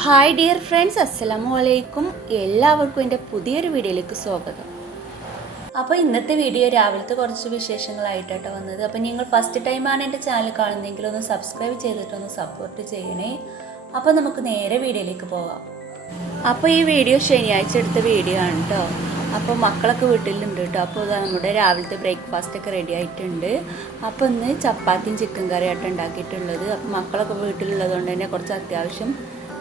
Hi dear friends അസ്സലാമു അലൈക്കും എല്ലാവർക്കും എന്റെ പുതിയൊരു വീഡിയോയിലേക്ക് സ്വാഗതം. അപ്പോൾ ഇന്നത്തെ വീഡിയോ രാവിലത്തെ കുറച്ച് വിശേഷങ്ങളായിട്ടാണ് വന്നത്. അപ്പോൾ നിങ്ങൾ ഫസ്റ്റ് ടൈമാണ് എന്റെ ചാനൽ കാണുന്നതെങ്കിൽ ഒന്ന് സബ്സ്ക്രൈബ് ചെയ്തിട്ടൊന്ന് സപ്പോർട്ട് ചെയ്യണേ. അപ്പോൾ നമുക്ക് നേരെ വീഡിയോയിലേക്ക് പോവാം അപ്പോൾ ഈ വീഡിയോ ശനിയാഴ്ച എടുത്ത വീഡിയോ ആണ് കേട്ടോ അപ്പോൾ മക്കളൊക്കെ വീട്ടിലുണ്ട് കേട്ടോ അപ്പോൾ ഇതാ നമ്മുടെ രാവിലത്തെ ബ്രേക്ക്ഫാസ്റ്റ് ഒക്കെ റെഡി ആയിട്ടുണ്ട്. അപ്പോൾ ഇന്ന് ചപ്പാത്തിയും ചിക്കൻ കറിയായിട്ട് ഉണ്ടാക്കിയിട്ടുള്ളത്. അപ്പോൾ മക്കളൊക്കെ വീട്ടിലുള്ളത് കൊണ്ട് തന്നെ കുറച്ച് അത്യാവശ്യം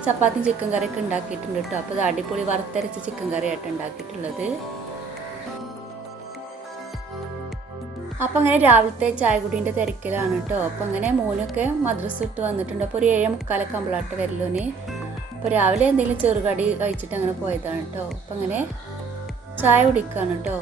ചപ്പാത്തിയും ചിക്കൻ കറിയൊക്കെ ഉണ്ടാക്കിയിട്ടുണ്ട് കേട്ടോ. അപ്പോൾ ഇത് അടിപൊളി വറുത്തരച്ച ചിക്കൻ കറിയായിട്ട് ഉണ്ടാക്കിയിട്ടുള്ളത്. അപ്പം അങ്ങനെ രാവിലത്തെ ചായകുടീന്റെ തിരക്കിലാണ് കേട്ടോ. അപ്പം അങ്ങനെ മോനൊക്കെ മദ്രസ ഇട്ട് വന്നിട്ടുണ്ട്. അപ്പോൾ ഒരു ഏഴ് മുക്കാലൊക്കെ അമ്പളാട്ട് വരലോന് അപ്പോൾ രാവിലെ എന്തെങ്കിലും ചെറുകടി കഴിച്ചിട്ട് അങ്ങനെ പോയതാണ് കേട്ടോ. അപ്പം അങ്ങനെ ചായ കുടിക്കുകയാണ് കേട്ടോ.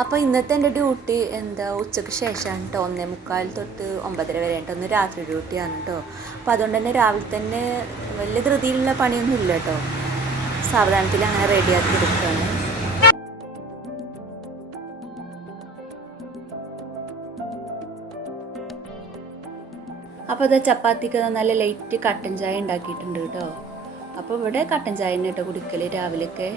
അപ്പോൾ ഇന്നത്തെ എന്റെ ഡ്യൂട്ടി എന്താ ഉച്ചയ്ക്ക് ശേഷമാണ് കേട്ടോ ഒന്നേ മുക്കാൽ തൊട്ട് ഒമ്പതര വരെ കേട്ടോ ഒന്ന് രാത്രി ഡ്യൂട്ടിയാണ് കേട്ടോ അപ്പോൾ അതുകൊണ്ട് തന്നെ രാവിലെ തന്നെ വലിയ ധൃതിയിലുള്ള പണിയൊന്നും ഇല്ല കേട്ടോ സാവധാനത്തിൽ അങ്ങനെ റെഡിയാക്കി എടുക്കുകയാണ് അപ്പോൾ അത് ചപ്പാത്തിക്ക് നല്ല ലൈറ്റ് കട്ടൻ ചായ ഉണ്ടാക്കിയിട്ടുണ്ട് കേട്ടോ അപ്പോൾ ഇവിടെ കട്ടൻ ചായ തന്നെ കേട്ടോ കുടിക്കൽ രാവിലെയൊക്കെ.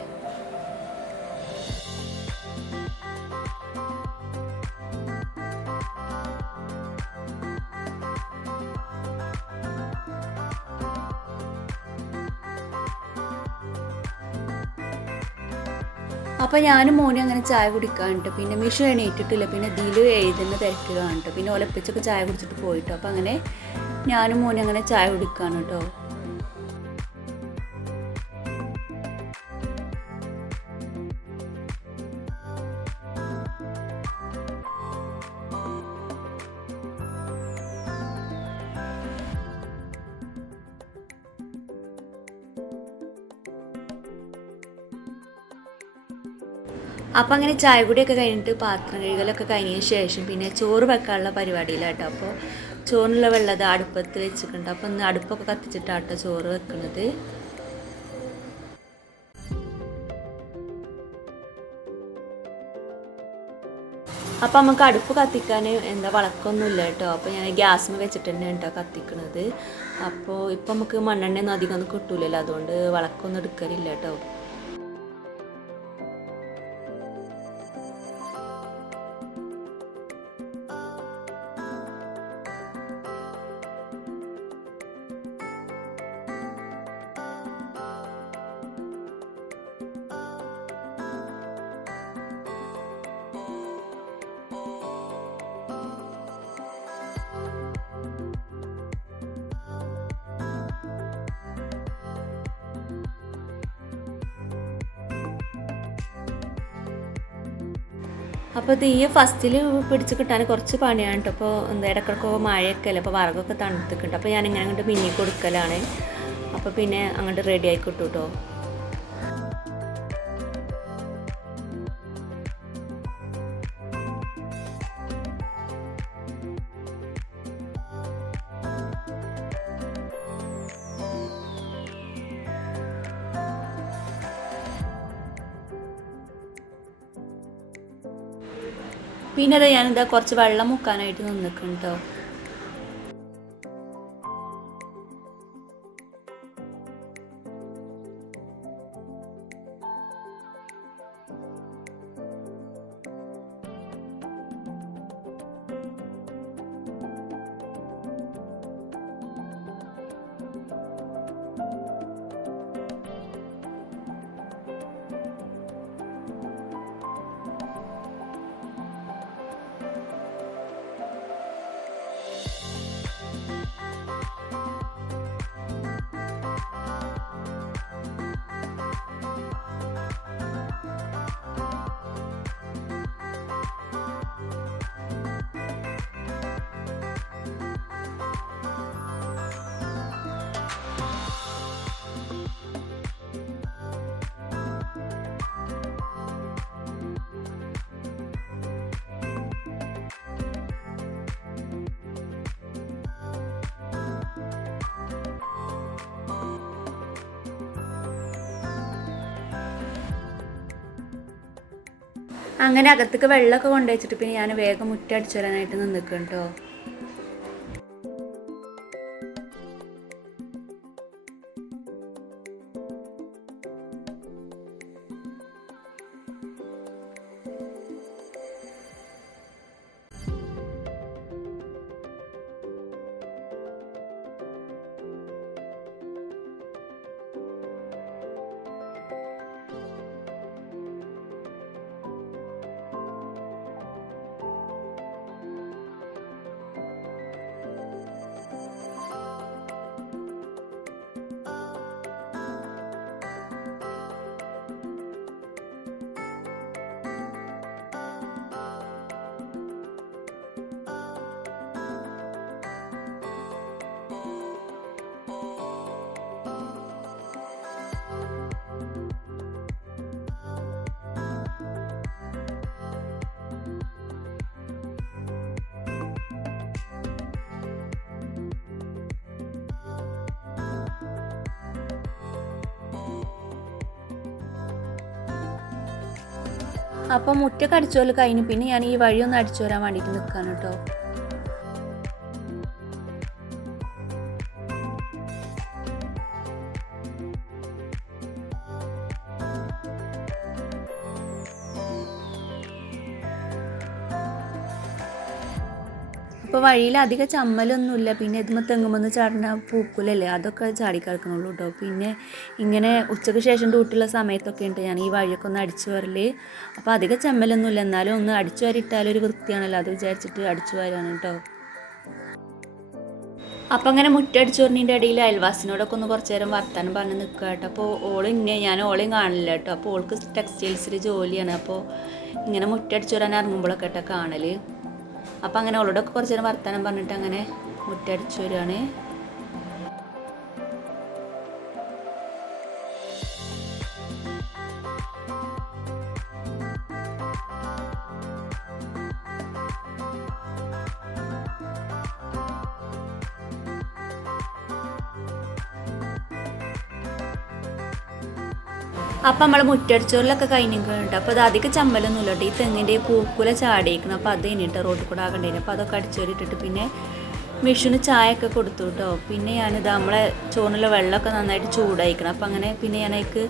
അപ്പോൾ ഞാനും മോനും അങ്ങനെ ചായ കുടിക്കാണ്ട് പിന്നെ മിഷു എണീറ്റിട്ടില്ല. പിന്നെ ദിലു എഴുതുന്ന തിരക്കിലാണ് പിന്നെ ഒലപ്പിച്ചൊക്കെ ചായ കുടിച്ചിട്ട് പോയിട്ടോ. അപ്പോൾ അങ്ങനെ ഞാനും മോനും അങ്ങനെ ചായ കുടിക്കാണ് കേട്ടോ അപ്പം അങ്ങനെ ചായ കുടിയൊക്കെ കഴിഞ്ഞിട്ട് പാത്രം കഴുകലൊക്കെ കഴിഞ്ഞതിന് ശേഷം പിന്നെ ചോറ് വെക്കാനുള്ള പരിപാടിയിലാട്ടോ. അപ്പോൾ ചോറിനുള്ള വെള്ളത് അടുപ്പത്ത് വെച്ചിട്ടുണ്ട്. അപ്പോൾ ഇന്ന് അടുപ്പൊക്കെ കത്തിച്ചിട്ടാട്ടോ ചോറ് വെക്കുന്നത് അപ്പോൾ നമുക്ക് അടുപ്പ് കത്തിക്കാൻ എന്താ വളക്കൊന്നുമില്ല കേട്ടോ അപ്പോൾ ഞാൻ ഗ്യാസിന് വെച്ചിട്ട് തന്നെ കേട്ടോ കത്തിക്കണത്. അപ്പോൾ ഇപ്പം നമുക്ക് മണ്ണെണ്ണയൊന്നും അധികം ഒന്നും കിട്ടൂലല്ലോ. അതുകൊണ്ട് വളക്കൊന്നും എടുക്കലില്ല കേട്ടോ അപ്പോൾ തീയ ഫസ്റ്റിൽ പിടിച്ച് കിട്ടാൻ കുറച്ച് പണിയാണ് കേട്ടോ അപ്പോൾ എന്താ ഇടക്കിടക്കൊക്കെ മഴയൊക്കെ അല്ലേ അപ്പോൾ വറകൊക്കെ തണുത്തിട്ടുണ്ട് അപ്പോൾ ഞാനിങ്ങനെ അങ്ങോട്ട് മിന്നി കൊടുക്കലാണ് അപ്പോൾ പിന്നെ അങ്ങോട്ട് റെഡി ആയി കിട്ടും പിന്നെ അത് ഞാനിതാ കുറച്ച് വെള്ളം മുക്കാനായിട്ട് നിന്നിട്ടുണ്ട് കേട്ടോ അങ്ങനെ അകത്തേക്ക് വെള്ളമൊക്കെ കൊണ്ടുവച്ചിട്ട് പിന്നെ ഞാൻ വേഗം മുറ്റടിച്ചു വരാനായിട്ട് നിന്നിക്കും കേട്ടോ. അപ്പം മുറ്റൊക്കെ അടിച്ചോൽ കഴിഞ്ഞു പിന്നെ ഞാൻ ഈ വഴി അടിച്ചു വരാൻ വേണ്ടിയിട്ട് നിൽക്കാണ് കേട്ടോ. വഴിയിൽ അധികം ചമ്മലൊന്നുമില്ല. പിന്നെ ഇതുമ്പോൾ തെങ്ങുമെന്ന് ചാടുന്ന പൂക്കുലല്ലേ? അതൊക്കെ ചാടി കിടക്കണുള്ളൂ കേട്ടോ പിന്നെ ഇങ്ങനെ ഉച്ചയ്ക്ക് ശേഷം ഡ്യൂട്ടിയുള്ള സമയത്തൊക്കെ ഉണ്ട്. ഞാൻ ഈ വഴിയൊക്കെ ഒന്ന് അടിച്ചു വരൽ. അപ്പോൾ അധികം ചമ്മലൊന്നുമില്ല. എന്നാലും ഒന്ന് അടിച്ചു വരിട്ടാലും ഒരു വൃത്തിയാണല്ലോ. അത് വിചാരിച്ചിട്ട് അടിച്ചു വരാണ് കേട്ടോ അപ്പം അങ്ങനെ മുറ്റടിച്ചു പറഞ്ഞതിന്റെ ഇടയിൽ അയൽവാസിനോടൊക്കെ ഒന്ന് കുറച്ച് നേരം വർത്താനം പറഞ്ഞ് നിൽക്കുക കേട്ടോ അപ്പോൾ ഓൾ ഇന്നെ ഞാൻ ഓളെയും കാണില്ല കേട്ടോ അപ്പോൾ ഓൾക്ക് ടെക്സ്റ്റൈൽസിൽ ജോലിയാണ്. അപ്പോൾ ഇങ്ങനെ മുറ്റടിച്ചു വരാൻ ഇറങ്ങുമ്പോഴൊക്കെ കേട്ടോ കാണൽ അപ്പം അങ്ങനെ അവളോടൊക്കെ കുറച്ച് നേരം വർത്തമാനം പറഞ്ഞിട്ട് അങ്ങനെ മുറ്റടിച്ചു വരികയാണ്. അപ്പം നമ്മൾ മുറ്റടിച്ചോറിലൊക്കെ കഴിഞ്ഞിട്ടുണ്ട് അപ്പോൾ അത് അധികം ചമ്മലൊന്നുമില്ല ഈ തെങ്ങിന്റെ പൂക്കുല ചാടിയിരിക്കുന്നു അപ്പോൾ അത് കഴിഞ്ഞിട്ട് റോഡിൽ കൂടെ ആകണ്ടേന് അപ്പോൾ അതൊക്കെ അടിച്ചോരിട്ടിട്ട് പിന്നെ മിഷുന് ചായയൊക്കെ കൊടുത്തു കേട്ടോ. പിന്നെ ഞാനിത് നമ്മളെ ചോറിലെ വെള്ളമൊക്കെ നന്നായിട്ട് ചൂടായിക്കണം. അപ്പം അങ്ങനെ പിന്നെ ഞാൻ അതിക്ക്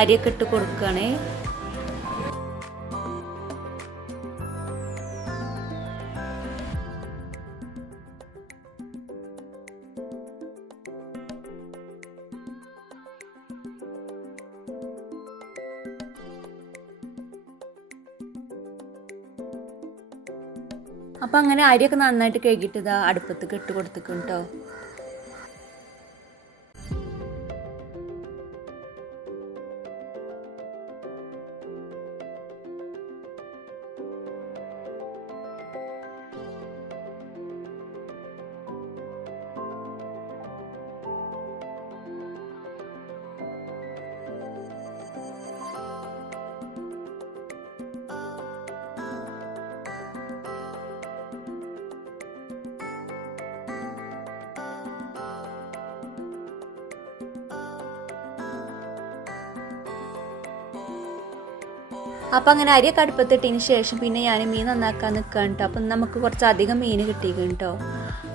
അരിയൊക്കെ ഇട്ട് കൊടുക്കുകയാണ്. അങ്ങനെ അരിയൊക്കെ നന്നായിട്ട് കഴുകിയിട്ട് ഇതാ അടുപ്പത്തേക്ക് ഇട്ട് കൊടുത്തിക്കും കേട്ടോ അപ്പം അങ്ങനെ അരി അടുപ്പത്തിട്ടതിന് ശേഷം പിന്നെ ഞാൻ മീൻ നന്നാക്കാൻ നിൽക്കാൻ കേട്ടോ അപ്പം നമുക്ക് കുറച്ച് അധികം മീൻ കിട്ടിയിരിക്കും കേട്ടോ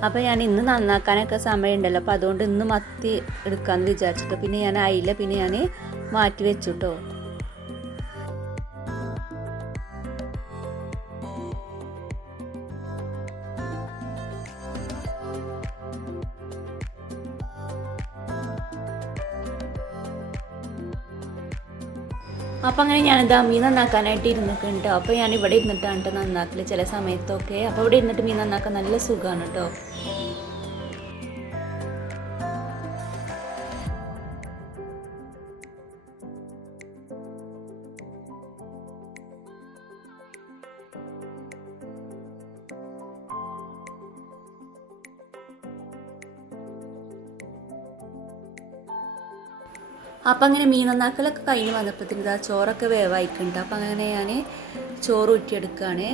അപ്പോൾ ഞാൻ ഇന്ന് നന്നാക്കാനൊക്കെ സമയമുണ്ടല്ലോ. അപ്പോൾ അതുകൊണ്ട് ഇന്ന് മത്തി എടുക്കാമെന്ന് വിചാരിച്ചിട്ട്. പിന്നെ ഞാൻ അയില പിന്നെ ഞാൻ മാറ്റി വെച്ചു കേട്ടോ അപ്പോൾ അങ്ങനെ ഞാനിതാ മീൻ നന്നാക്കാനായിട്ട് ഇരുന്നിട്ടുണ്ട്. കേട്ടോ അപ്പോൾ ഞാൻ ഇവിടെ ഇരുന്നിട്ടാണ് കേട്ടോ നന്നാക്കൽ ചില സമയത്തൊക്കെ. അപ്പോൾ ഇവിടെ ഇരുന്നിട്ട് മീൻ നന്നാക്കാൻ നല്ല സുഖമാണ് കേട്ടോ അപ്പം അങ്ങനെ മീൻ നന്നാക്കലൊക്കെ കഴിഞ്ഞ് വന്നപ്പോഴത്തേക്കും ഇതാ ചോറൊക്കെ വേവായിക്കുന്നുണ്ട് അപ്പം അങ്ങനെ ഞാൻ ചോറ് ഊറ്റിയെടുക്കുകയാണ്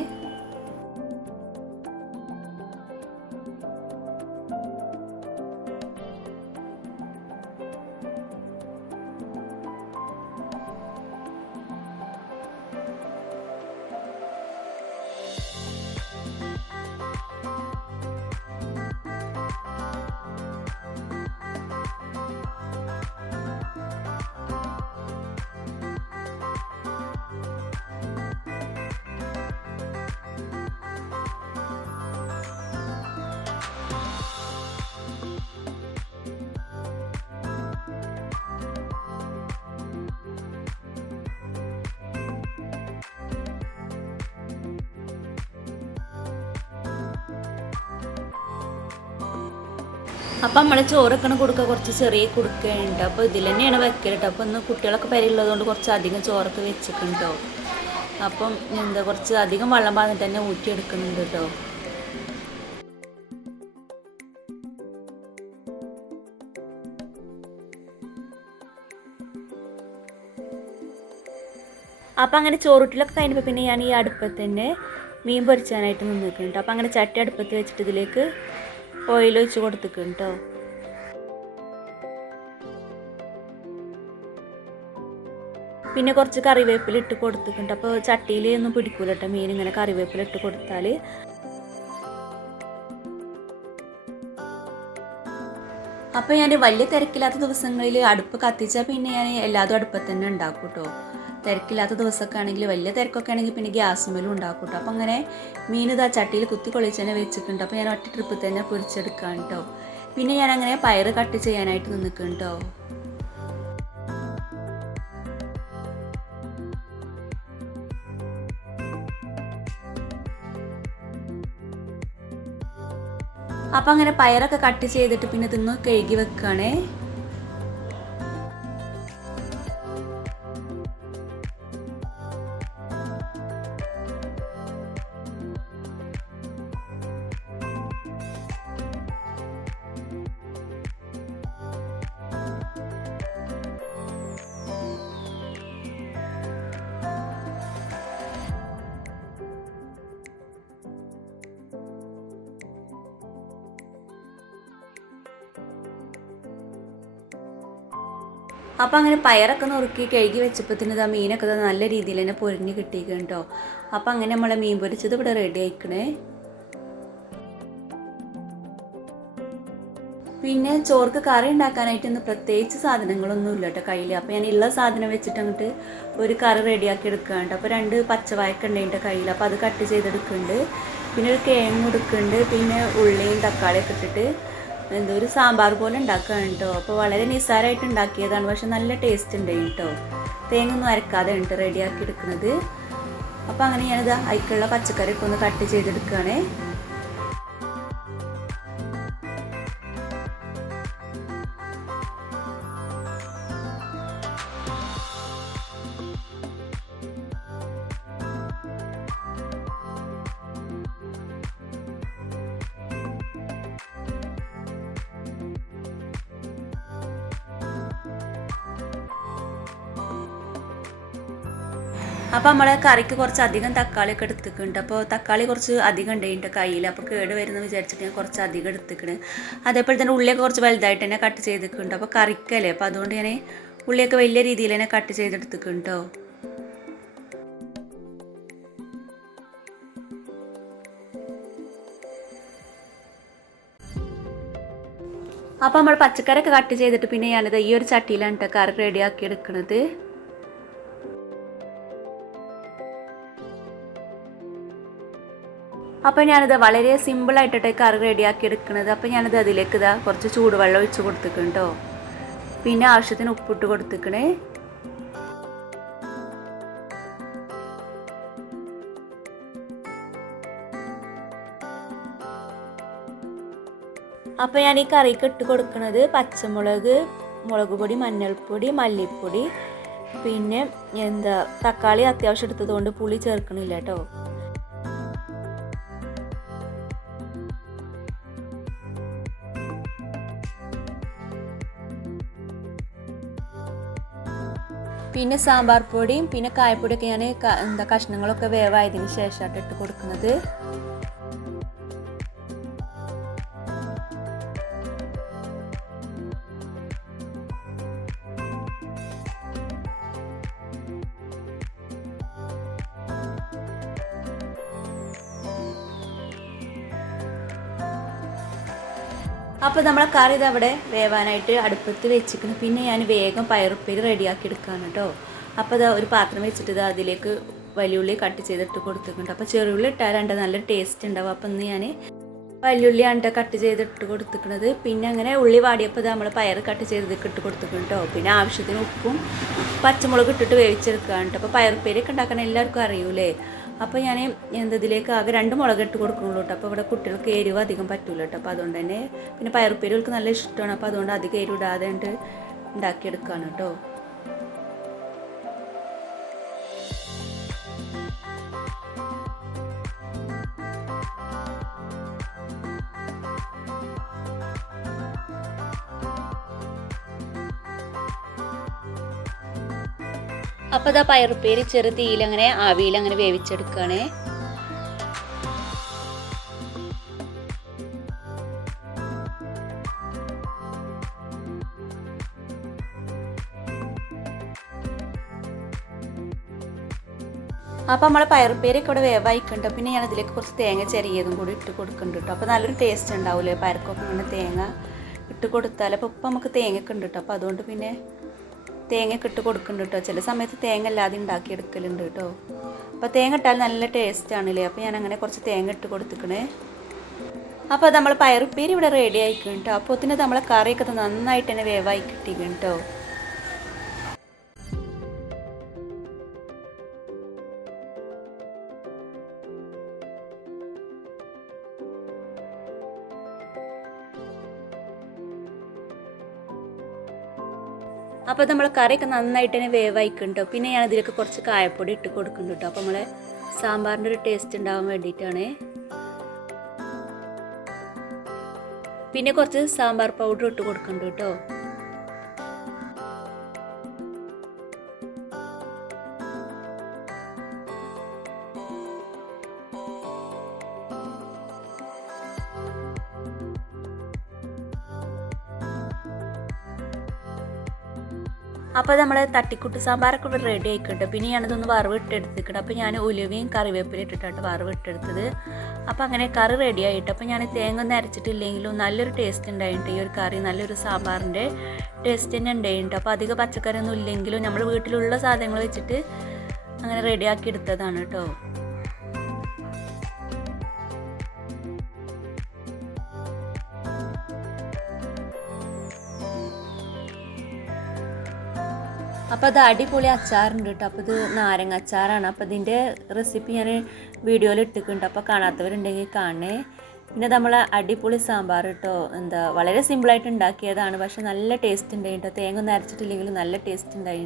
അപ്പം നമ്മൾ ചോറൊക്കെ കൊടുക്കുക കുറച്ച് ചെറിയ കൊടുക്കുന്നുണ്ട് അപ്പോൾ ഇതിൽ തന്നെയാണ് വെക്കലിട്ട് അപ്പോൾ ഇന്ന് കുട്ടികളൊക്കെ പരിയുള്ളതുകൊണ്ട് കുറച്ച് അധികം ചോറൊക്കെ വെച്ചിട്ടുണ്ടോ അപ്പം എന്താ കുറച്ച് അധികം വെള്ളം പാന്നിട്ട് തന്നെ ഊറ്റിയെടുക്കുന്നുണ്ട് കേട്ടോ അപ്പം അങ്ങനെ ചോറൂട്ടിലൊക്കെ കഴിഞ്ഞപ്പോൾ പിന്നെ ഞാൻ ഈ അടുപ്പത്ത് തന്നെ മീൻ പൊരിച്ചാനായിട്ട് നിന്നിട്ടുണ്ട് അപ്പം അങ്ങനെ ചട്ടി അടുപ്പത്ത് വെച്ചിട്ട് ഇതിലേക്ക് ഓയിൽ ഒഴിച്ച് കൊടുത്തിട്ടുണ്ട് കേട്ടോ പിന്നെ കുറച്ച് കറിവേപ്പില ഇട്ട് കൊടുത്തിട്ടുണ്ട് അപ്പോൾ ചട്ടിയിൽ ഒന്നും പിടിക്കൂല കേട്ടോ മീൻ ഇങ്ങനെ കറിവേപ്പില ഇട്ട് കൊടുത്താൽ അപ്പോൾ ഞാൻ വലിയ തിരക്കില്ലാത്ത ദിവസങ്ങളിൽ അടുപ്പ് കത്തിച്ചാൽ പിന്നെ ഞാൻ എല്ലാതും അടുപ്പത്തന്നെ ഉണ്ടാക്കും കേട്ടോ തിരക്കില്ലാത്ത ദിവസമൊക്കെ ആണെങ്കിൽ വലിയ തിരക്കൊക്കെ ആണെങ്കിൽ പിന്നെ ഗ്യാസ് മേലും ഉണ്ടാക്കും കേട്ടോ. അപ്പം അങ്ങനെ മീൻ ഇതാ ചട്ടിയിൽ കുത്തി കൊളിച്ച് തന്നെ വെച്ചിട്ടുണ്ട്. അപ്പോൾ ഞാൻ ഒറ്റ ട്രിപ്പിൽ തന്നെ പൊരിച്ചെടുക്കാൻ കേട്ടോ. പിന്നെ ഞാൻ അങ്ങനെ പയറ് കട്ട് ചെയ്യാനായിട്ട് കേട്ടോ. അപ്പം അങ്ങനെ പയറൊക്കെ കട്ട് ചെയ്തിട്ട് പിന്നെ തിന്ന് കഴുകി വെക്കുകയാണേ അപ്പോൾ അങ്ങനെ പയറൊക്കെ നുറുക്കി കഴുകി വെച്ചപ്പോഴത്തേന് ഇതാ മീനൊക്കെ നല്ല രീതിയിൽ തന്നെ പൊരിഞ്ഞ് കിട്ടിയിരിക്കും കേട്ടോ. അപ്പോൾ അങ്ങനെ നമ്മളെ മീൻ പൊരിച്ചത് ഇവിടെ റെഡി ആയിക്കണേ. പിന്നെ ചോർക്ക് കറി ഉണ്ടാക്കാനായിട്ട് ഇന്ന് പ്രത്യേകിച്ച് സാധനങ്ങളൊന്നും ഇല്ല കേട്ടോ കയ്യിൽ അപ്പോൾ ഞാൻ ഉള്ള സാധനം വെച്ചിട്ട് അങ്ങോട്ട് ഒരു കറി റെഡിയാക്കി എടുക്കുന്നുണ്ട് അപ്പോൾ രണ്ട് പച്ചവായൊക്കെ ഉണ്ട് കയ്യിൽ അപ്പോൾ അത് കട്ട് ചെയ്തെടുക്കുന്നുണ്ട് പിന്നെ ഒരു കേങ്ങ് എടുക്കുന്നുണ്ട് പിന്നെ ഉള്ളിയും തക്കാളിയൊക്കെ ഇട്ടിട്ട് എന്തോ ഒരു സാമ്പാർ പോലെ ഉണ്ടാക്കുകയാണ് കേട്ടോ അപ്പോൾ വളരെ നിസ്സാരമായിട്ട് ഉണ്ടാക്കിയതാണ്. പക്ഷെ നല്ല ടേസ്റ്റ് ഉണ്ട് കേട്ടോ തേങ്ങ ഒന്നും അരക്കാതെ ഉണ്ട് റെഡിയാക്കി എടുക്കുന്നത്. അപ്പോൾ അങ്ങനെ ഞാനിത് അതിക്കുള്ള പച്ചക്കറിയൊക്കെ ഒന്ന് കട്ട് ചെയ്തെടുക്കുകയാണേ. അപ്പോൾ നമ്മൾ കറിക്ക് കുറച്ച് അധികം തക്കാളിയൊക്കെ എടുത്തിട്ടുണ്ട്. അപ്പോൾ തക്കാളി കുറച്ച് അധികം ഉണ്ടായിട്ട് കയ്യിൽ. അപ്പോൾ കേട് വരുന്നു വിചാരിച്ചിട്ട് ഞാൻ കുറച്ച് അധികം എടുത്തിക്കണ്. അതേപോലെ തന്നെ ഉള്ളിയൊക്കെ കുറച്ച് വലുതായിട്ട് തന്നെ കട്ട് ചെയ്തിട്ടുണ്ട്. അപ്പോൾ കറിക്കല്ലേ? അപ്പോൾ അതുകൊണ്ട് ഞാൻ ഉള്ളിയൊക്കെ വലിയ രീതിയിൽ തന്നെ കട്ട് ചെയ്തെടുത്തിട്ടുണ്ടോ അപ്പോൾ നമ്മൾ പച്ചക്കറിയൊക്കെ കട്ട് ചെയ്തിട്ട് പിന്നെ ഞാനിത് ഈ ഒരു ചട്ടിയിലാണ് കേട്ടോ കറി റെഡിയാക്കി എടുക്കുന്നത് അപ്പോൾ ഞാനിത് വളരെ സിമ്പിളായിട്ടിട്ട് കറി റെഡിയാക്കി എടുക്കുന്നത് അപ്പോൾ ഞാനിത് അതിലേക്ക് ഇതാ കുറച്ച് ചൂടുവെള്ളം ഒഴിച്ച് കൊടുത്തേക്കും കേട്ടോ പിന്നെ ആവശ്യത്തിന് ഉപ്പിട്ട് കൊടുത്തേക്കണേ. അപ്പോൾ ഞാൻ ഈ കറിക്ക് ഇട്ട് കൊടുക്കുന്നത് പച്ചമുളക് മുളക് പൊടി മഞ്ഞൾപ്പൊടി മല്ലിപ്പൊടി. പിന്നെ എന്താ തക്കാളി അത്യാവശ്യം എടുത്തതുകൊണ്ട് പുളി ചേർക്കണില്ല കേട്ടോ പിന്നെ സാമ്പാർ പൊടിയും പിന്നെ കായപ്പൊടിയൊക്കെ ഞാൻ എന്താ കഷ്ണങ്ങളൊക്കെ വേവായതിന് ശേഷമായിട്ട് ഇട്ട് കൊടുക്കുന്നത്. അപ്പോൾ നമ്മളെ കറി ഇത് അവിടെ വേവാനായിട്ട് അടുപ്പത്ത് വെച്ചിരിക്കുന്നു. പിന്നെ ഞാൻ വേഗം പയറുപ്പേര് റെഡിയാക്കി എടുക്കുകയാണ് കേട്ടോ. അപ്പോൾ അത് ഒരു പാത്രം വെച്ചിട്ട് ഇത് അതിലേക്ക് വലിയുള്ളി കട്ട് ചെയ്തിട്ട് കൊടുത്തിട്ടുണ്ട്. അപ്പോൾ ചെറുള്ളി ഇട്ടാലുണ്ട് നല്ല ടേസ്റ്റ് ഉണ്ടാവും. അപ്പോൾ ഇന്ന് ഞാൻ വലിയുള്ളിയാണ് കട്ട് ചെയ്തിട്ട് കൊടുത്തിരിക്കുന്നത്. പിന്നെ അങ്ങനെ ഉള്ളി വാടിയപ്പോൾ ഇത് നമ്മൾ പയർ കട്ട് ചെയ്ത് ഇട്ട് കൊടുത്തിട്ടുണ്ട് കേട്ടോ പിന്നെ ആവശ്യത്തിന് ഉപ്പും പച്ചമുളക് ഇട്ടിട്ട് വേവിച്ചെടുക്കുകയാണ് കേട്ടോ അപ്പോൾ പയറുപ്പേരൊക്കെ ഉണ്ടാക്കണ എല്ലാവർക്കും അറിയൂലേ അപ്പോൾ ഞാൻ എന്തതിലേക്ക് ആകെ രണ്ട് മുളക് ഇട്ട് കൊടുക്കുള്ളൂ കേട്ടോ അപ്പോൾ ഇവിടെ കുട്ടികൾക്ക് എരിവ് അധികം പറ്റൂല കേട്ടോ അപ്പോൾ അതുകൊണ്ട് തന്നെ പിന്നെ പയറുപ്പേരുകൾക്ക് നല്ല ഇഷ്ടമാണ്. അപ്പോൾ അതുകൊണ്ട് അധികം എരിവ് ഇടാതെ ഉണ്ട് ഉണ്ടാക്കിയെടുക്കുകയാണ് കേട്ടോ അപ്പോൾ ഇതാ പയറുപ്പേര് ചെറു ആവിയിൽ അങ്ങനെ വേവിച്ചെടുക്കുകയാണേ അപ്പോൾ നമ്മളെ പയറുപ്പേരൊക്കെ ഇവിടെ വേവായിക്കുണ്ട്. പിന്നെ ഞാൻ അതിലേക്ക് കുറച്ച് തേങ്ങ ചെറിയതും കൂടി ഇട്ട് കൊടുക്കുന്നുണ്ട് കേട്ടോ അപ്പോൾ നല്ലൊരു ടേസ്റ്റ് ഉണ്ടാവില്ലേ പയർക്കൊക്കെ ഇങ്ങനെ തേങ്ങ ഇട്ട് കൊടുത്താൽ അപ്പോൾ ഇപ്പം നമുക്ക് തേങ്ങയൊക്കെ ഉണ്ട് കേട്ടോ അപ്പോൾ അതുകൊണ്ട് പിന്നെ തേങ്ങയൊക്കെ ഇട്ട് കൊടുക്കുന്നുണ്ട് കേട്ടോ. ചില സമയത്ത് തേങ്ങ അല്ലാതെ ഉണ്ടാക്കി എടുക്കലുണ്ട് കേട്ടോ. അപ്പോൾ തേങ്ങ ഇട്ടാൽ നല്ല ടേസ്റ്റ് ആണല്ലേ? അപ്പോൾ ഞാൻ അങ്ങനെ കുറച്ച് തേങ്ങ ഇട്ട് കൊടുത്തിക്കണേ. അപ്പോൾ നമ്മൾ പയറുപ്പേരി ഇവിടെ റെഡി ആയിക്കും കേട്ടോ. അപ്പോൾ തന്നെ നമ്മളെ കറിയൊക്കെ നന്നായിട്ട് തന്നെ വേവായി കിട്ടിക്കും കേട്ടോ. അപ്പോൾ നമ്മൾ കറിയൊക്കെ നന്നായിട്ട് തന്നെ വേവായിക്കുണ്ടോ പിന്നെ ഞാൻ ഇതിലേക്ക് കുറച്ച് കായപ്പൊടി ഇട്ട് കൊടുക്കുന്നുണ്ട് കേട്ടോ. അപ്പോൾ നമ്മളെ സാമ്പാറിന്റെ ഒരു ടേസ്റ്റ് ഉണ്ടാവാൻ വേണ്ടിയിട്ടാണ്. പിന്നെ കുറച്ച് സാമ്പാർ പൗഡർ ഇട്ട് കൊടുക്കുന്നുണ്ട് കേട്ടോ. അപ്പോൾ നമ്മൾ തട്ടിക്കുട്ട് സാമ്പാറൊക്കെ ഇവിടെ റെഡി ആയിക്കോട്ടെ പിന്നെ ഞാനതൊന്ന് വറവ് ഇട്ടെടുത്തിക്കട്ടെ അപ്പോൾ ഞാൻ ഉലുവയും കറിവേപ്പില ഇട്ടിട്ടാണ് വറവ് ഇട്ടെടുത്തത് അപ്പോൾ അങ്ങനെ കറി റെഡി ആയിട്ട് അപ്പോൾ ഞാൻ തേങ്ങ ഒന്നും അരച്ചിട്ടില്ലെങ്കിലും നല്ലൊരു ടേസ്റ്റ് ഉണ്ടായിട്ട് ഈ ഒരു കറി നല്ലൊരു സാമ്പാറിന്റെ ടേസ്റ്റ് തന്നെ ഉണ്ടായിട്ട് അപ്പോൾ അധികം പച്ചക്കറി ഒന്നും ഇല്ലെങ്കിലും നമ്മൾ വീട്ടിലുള്ള സാധനങ്ങൾ വെച്ചിട്ട് അങ്ങനെ റെഡിയാക്കി എടുത്തതാണ് കേട്ടോ. അപ്പോൾ അത് അടിപൊളി അച്ചാറുണ്ട് കേട്ടോ അപ്പോൾ ഇത് നാരങ്ങ അച്ചാറാണ്. അപ്പോൾ ഇതിന്റെ റെസിപ്പി ഞാൻ വീഡിയോയിൽ ഇട്ടിട്ടുണ്ട്. അപ്പോൾ കാണാത്തവരുണ്ടെങ്കിൽ കാണേ. പിന്നെ നമ്മൾ അടിപൊളി സാമ്പാർ കേട്ടോ എന്താ വളരെ സിമ്പിളായിട്ട് ഉണ്ടാക്കിയതാണ്. പക്ഷെ നല്ല ടേസ്റ്റ് ഉണ്ടായിട്ടോ തേങ്ങ ഒന്നും അരച്ചിട്ടില്ലെങ്കിലും നല്ല ടേസ്റ്റ് ഉണ്ടായി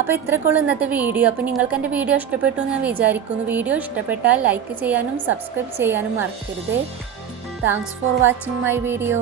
അപ്പോൾ ഇത്രക്കുള്ള ഇന്നത്തെ വീഡിയോ. അപ്പോൾ നിങ്ങൾക്ക് എന്റെ വീഡിയോ ഇഷ്ടപ്പെട്ടു എന്ന് ഞാൻ വിചാരിക്കുന്നു. വീഡിയോ ഇഷ്ടപ്പെട്ടാൽ ലൈക്ക് ചെയ്യാനും സബ്സ്ക്രൈബ് ചെയ്യാനും മറക്കരുത്. Thanks for watching my video